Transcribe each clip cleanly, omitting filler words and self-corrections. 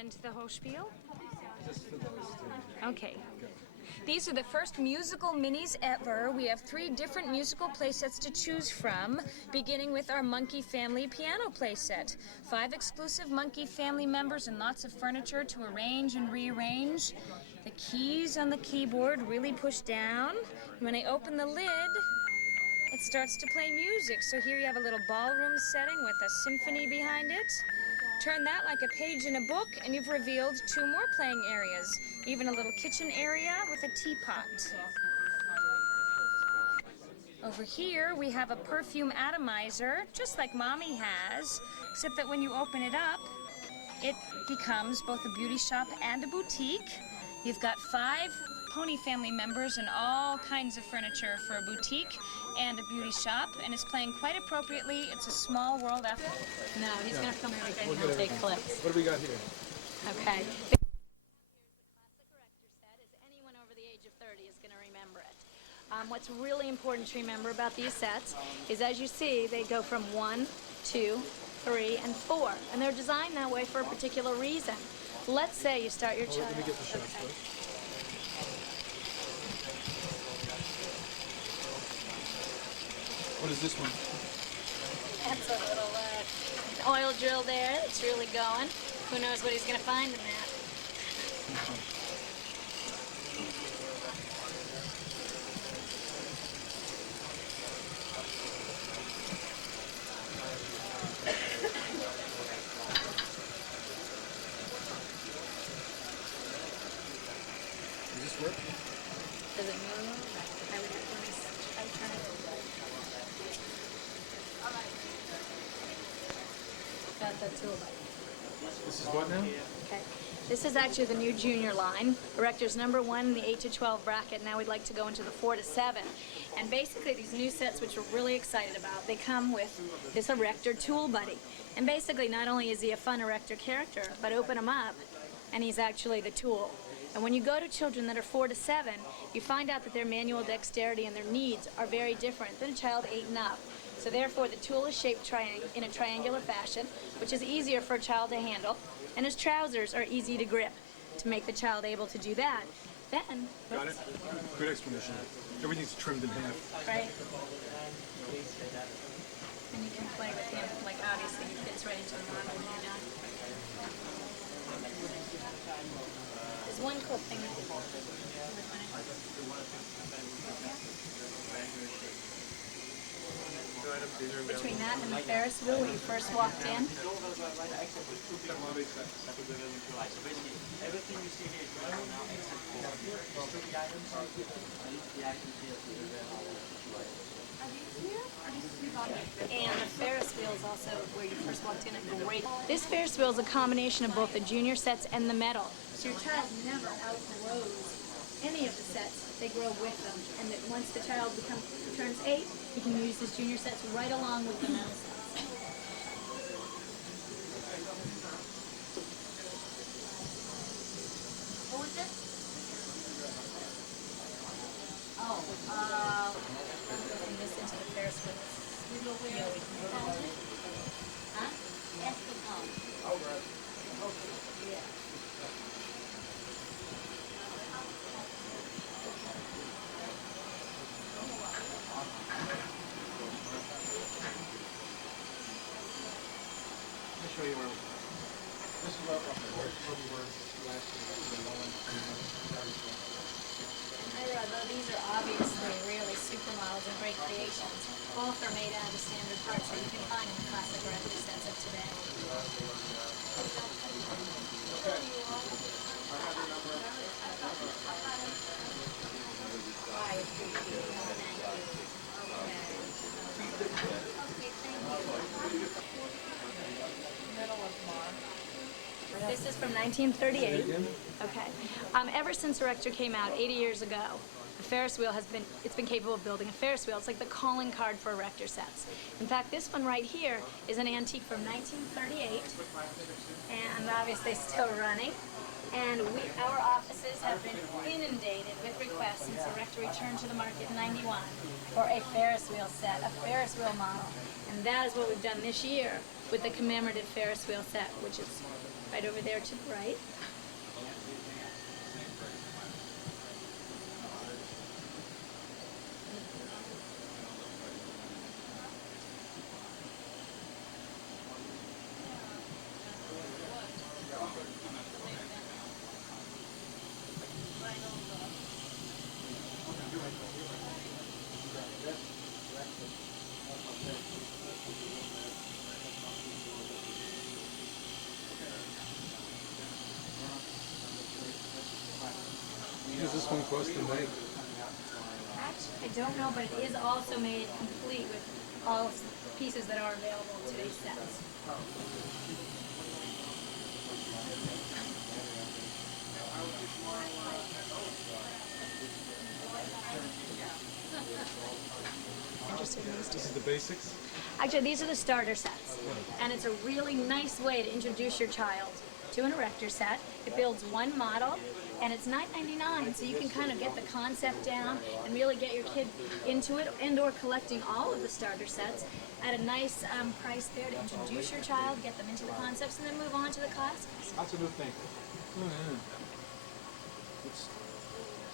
And the whole spiel? Just for those two. Okay. These are the first musical minis ever. We have 3 different musical playsets to choose from, beginning with our Monkey Family piano playset. 5 exclusive Monkey Family members and lots of furniture to arrange and rearrange. The keys on the keyboard really push down. When I open the lid, it starts to play music. So here you have a little ballroom setting with a symphony behind it. Turn that like a page in a book, and you've revealed 2 more playing areas. Even a little kitchen area with a teapot. Over here, we have a Perfume Atomizer, just like Mommy has, except that when you open it up, it becomes both a beauty shop and a boutique. You've got 5 Pony family members and all kinds of furniture for a boutique and a beauty shop, and it's playing quite appropriately. It's a small world after. No, he's going to come here and he'll take clips. What do we got here? Okay. Anyone over the age of 30 is going to remember it. What's really important to remember about these sets is, as you see, they go from 1, 2, 3, and 4, and they're designed that way for a particular reason. Let's say you start your child. Let me get the shots first. What is this one? That's a little oil drill there. It's really going. Who knows what he's going to find in that? Does this work? Does it move? I would have to turn it. Got that tool. This is what now? Okay. This is actually the new junior line. Erector's #1 in the 8 to 12 bracket. Now we'd like to go into the 4 to 7. And basically these new sets, which we're really excited about, they come with this Erector tool buddy. And basically not only is he a fun Erector character, but open him up and he's actually the tool. And when you go to children that are 4 to 7, you find out that their manual dexterity and their needs are very different than a child 8 and up. So therefore the tool is shaped in a triangular fashion, which is easier for a child to handle, and his trousers are easy to grip to make the child able to do that. Then... Got it? Good explanation. Everything's trimmed in half. Right. And you can play with him, like obviously he fits right into the model when you're done. There's one cool thing. Between that and the Ferris wheel when you first walked in. Everything you see here is right now except for the items. The items here And the Ferris wheel is also where you first walked in. Great. This Ferris wheel is a combination of both the junior sets and the metal. So your child never outgrows any of the sets. They grow with them. And that once the child turns 8, you can use this junior sets right along with the metal sets. What was it? Oh, I'm putting this into the Ferris wheel. Huh? Yes, yeah. Let me show you where this is where we were last year. Although these are obviously really supermodels and great creations, both are made out of standard parts that you can find in the classic Erector sets of today. This is from 1938. Okay. Ever since Erector came out 80 years ago, the Ferris wheel it's been capable of building a Ferris wheel. It's like the calling card for Erector sets. In fact, this one right here is an antique from 1938, and obviously still running. And our offices have been inundated with requests since Erector returned to the market in '91 for a Ferris wheel set, a Ferris wheel model. And that is what we've done this year. with the commemorative Ferris wheel set, which is right over there to the right. What does this one cost to make? Actually, I don't know, but it is also made complete with all pieces that are available in today's sets. Interested in these two. This is the basics? Actually, these are the starter sets, and it's a really nice way to introduce your child to an Erector set. It builds one model, and it's $9.99, so you can kind of get the concept down and really get your kid into it, and/or collecting all of the starter sets at a nice price there to introduce your child, get them into the concepts, and then move on to the classics. That's a new thing.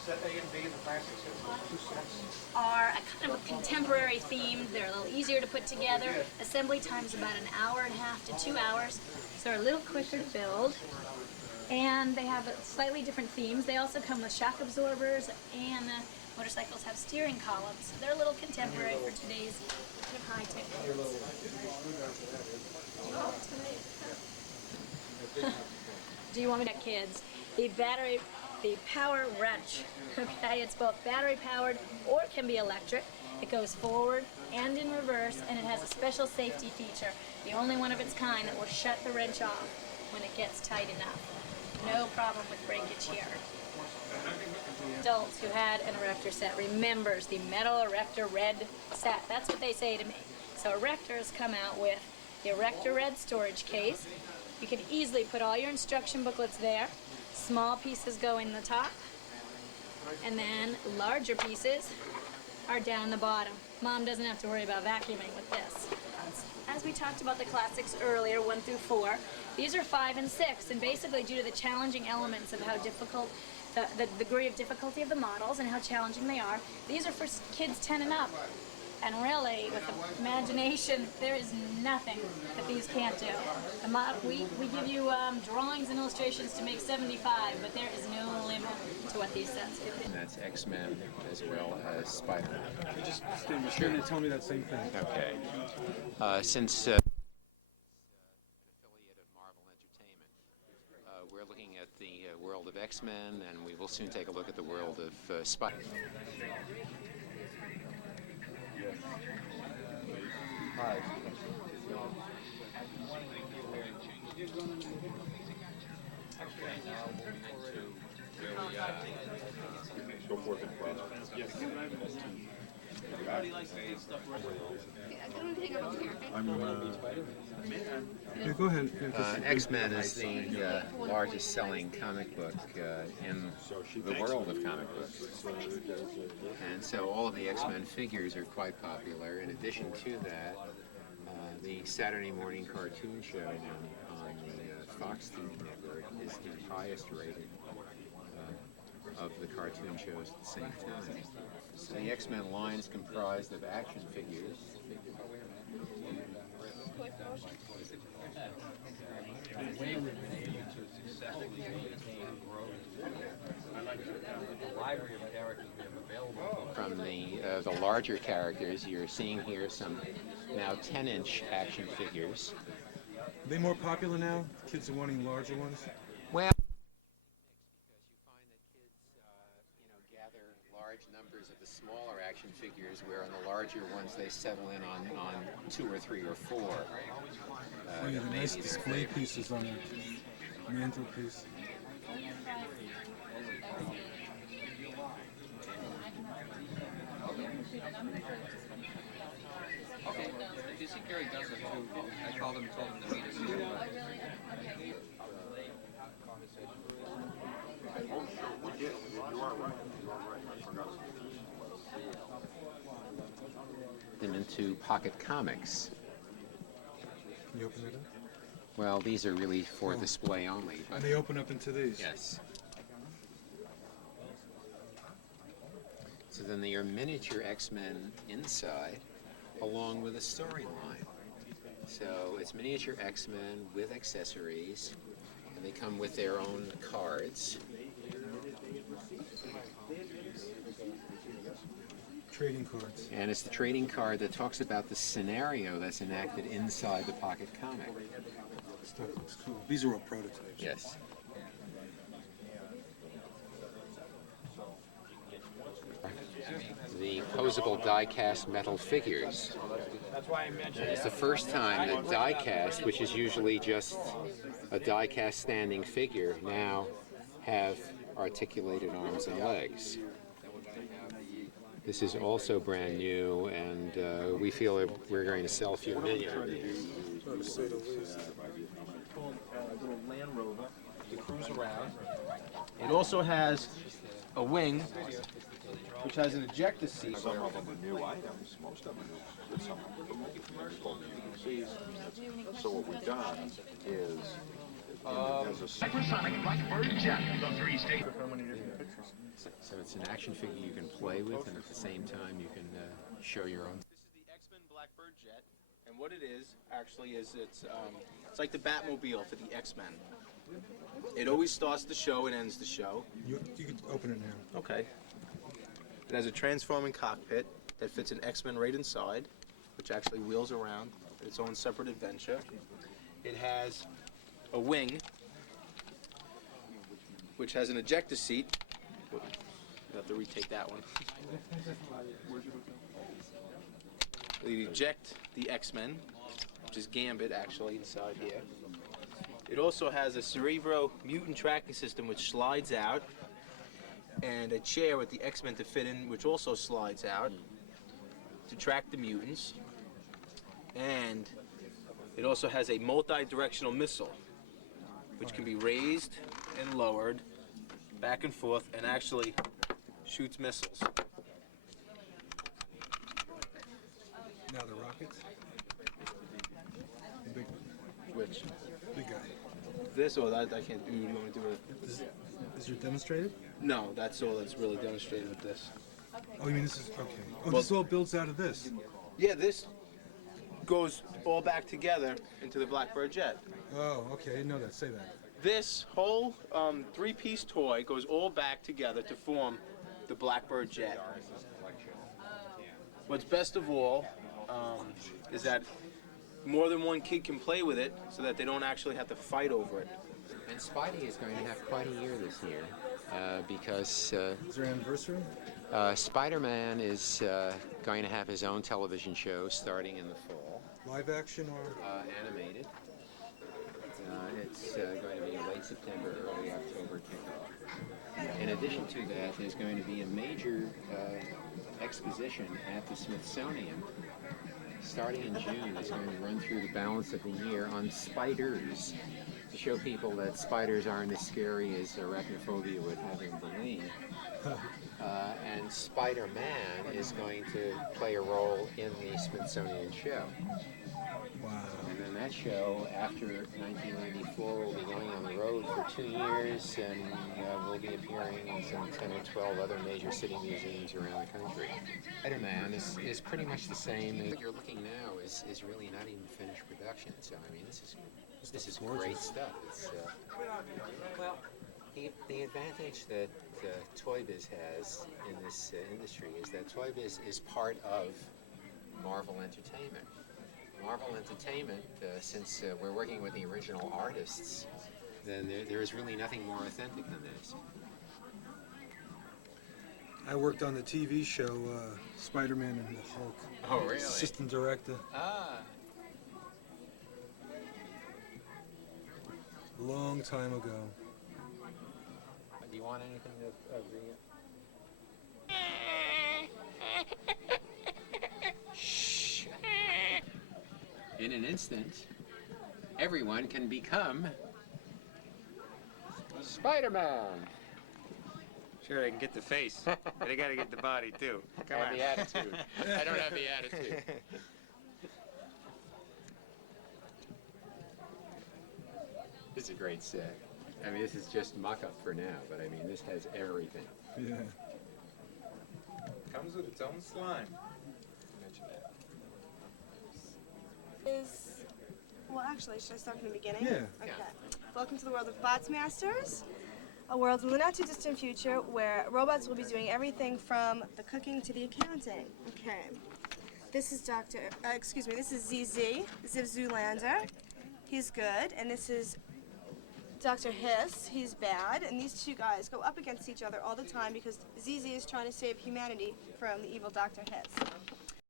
Set A and B in the classics, two sets. Are a kind of a contemporary theme. They're a little easier to put together. Assembly time's about an hour and a half to 2 hours, so they're a little quicker to build. And they have slightly different themes. They also come with shock absorbers, and motorcycles have steering columns. So they're a little contemporary for today's kind of high-tech kids. Do you want me to kids? The power wrench. Okay, it's both battery powered or it can be electric. It goes forward and in reverse, and it has a special safety feature, the only one of its kind that will shut the wrench off when it gets tight enough. No problem with breakage here. Adults who had an Erector set remembers the metal Erector Red set. That's what they say to me. So Erectors come out with the Erector Red storage case. You can easily put all your instruction booklets there. Small pieces go in the top, and then larger pieces are down the bottom. Mom doesn't have to worry about vacuuming with this. As we talked about the classics earlier, 1 through 4, these are 5 and 6, and basically due to the challenging elements of how difficult, the degree of difficulty of the models and how challenging they are, these are for kids 10 and up. And really, with the imagination, there is nothing that these can't do. We give you drawings and illustrations to make 75, but there is no limit to what these sets can do. And that's X-Men as well as Spider-Man. You just stand and tell me that same thing. Okay. Since an affiliate of Marvel Entertainment, we're looking at the world of X-Men, and we will soon take a look at the world of Spider-Man. Hi. Go forth and cross. Yes. Yeah, go ahead. X-Men is the largest selling comic book in the world of comic books. And so all of the X-Men figures are quite popular. In addition to that, the Saturday morning cartoon show on the Fox TV network is the highest rated of the cartoon shows at the same time. So the X-Men line is comprised of action figures. From the larger characters, you're seeing here some now 10-inch action figures. Are they more popular now? Kids are wanting larger ones? Well, because you find that kids, gather large numbers of the smaller action figures, where on the larger ones they settle in on 2 or 3 or 4. Oh yeah, the nice display pieces on the mantelpiece. Okay, if you see Gary does it too, I called him and told him to meet us. Them into pocket comics. Can you open it up? Well, these are really for display only. But And they open up into these? yes. So then they are miniature X-Men inside, along with a storyline. So it's miniature X-Men with accessories, and they come with their own cards. Trading cards. And it's the trading card that talks about the scenario that's enacted inside the pocket comic. Stuff looks cool. These are all prototypes. Yes. The posable die-cast metal figures. It's the first time that die-cast, which is usually just a die-cast standing figure, now have articulated arms and legs. This is also brand new, and we feel that we're going to sell a few million of these. Little Land Rover to cruise around. It also has a wing, which has an ejector seat. Some of them are new items, most of them are new, but some of them are see. So what we've done is there's a Hypersonic Blackbird jet, the 3 state. So it's an action figure you can play with, and at the same time you can show your own. This is the X-Men Blackbird jet, and what it is actually is it's like the Batmobile for the X-Men. It always starts the show and ends the show. You can open it now. Okay. It has a transforming cockpit that fits an X-Men right inside, which actually wheels around in its own separate adventure. It has a wing, which has an ejector seat. You have to retake that one. You eject the X-Men, which is Gambit actually inside here. It also has a Cerebro mutant tracking system which slides out, and a chair with the X-Men to fit in, which also slides out to track the mutants. And it also has a multi-directional missile, which can be raised and lowered back and forth, and actually shoots missiles. Now the rockets. The big Which guy. this or that I can't do. You want me to do it? Is your demonstrated? No, that's all that's really demonstrated with this. Oh, you mean this is okay? Oh, Well- this all builds out of this. Yeah, this goes all back together into the Blackbird jet. Oh, okay. I didn't know that. Say that. This whole three-piece toy goes all back together to form the Blackbird jet. What's best of all is that more than one kid can play with it, so that they don't actually have to fight over it. And Spidey is going to have quite a year this year, because Is there an anniversary? Spider-Man is going to have his own television show starting in the fall, Live action or? animated. It's going to be a late September, early October kickoff. In addition to that, there's going to be a major exposition at the Smithsonian starting in June. It's going to run through the balance of the year on spiders, to show people that spiders aren't as scary as arachnophobia would have them believe. And Spider-Man is going to play a role in the Smithsonian show. Wow. And then that show, after 1994, will be going on the road for 2 years, and will be appearing in some 10 or 12 other major city museums around the country. Spider-Man is pretty much the same. What you're looking now is really not even finished production. So I mean, this is great stuff. It's well, the advantage that Toy Biz has in this industry is that Toy Biz is part of Marvel Entertainment. Marvel Entertainment, since we're working with the original artists, then there is really nothing more authentic than this. I worked on the TV show Spider-Man and the Hulk. Oh, really? Assistant director. Ah. Long time ago. Do you want anything to Shh. In an instant, everyone can become Spider-Man. Sure, they can get the face, but they gotta get the body too. Come And on. the attitude. I don't have the attitude. is a great set. I mean, this is just mock-up for now, but I mean, this has everything. Yeah. Comes with its own slime. Mention that. Well, actually, should I start from the beginning? Yeah. Okay. Welcome to the world of Bots Masters, a world in the not too distant future where robots will be doing everything from the cooking to the accounting. Okay. This is this is ZZ, Ziv Zoolander. He's good, and this is Dr. Hiss. He's bad, and these two guys go up against each other all the time because ZZ is trying to save humanity from the evil Dr. Hiss.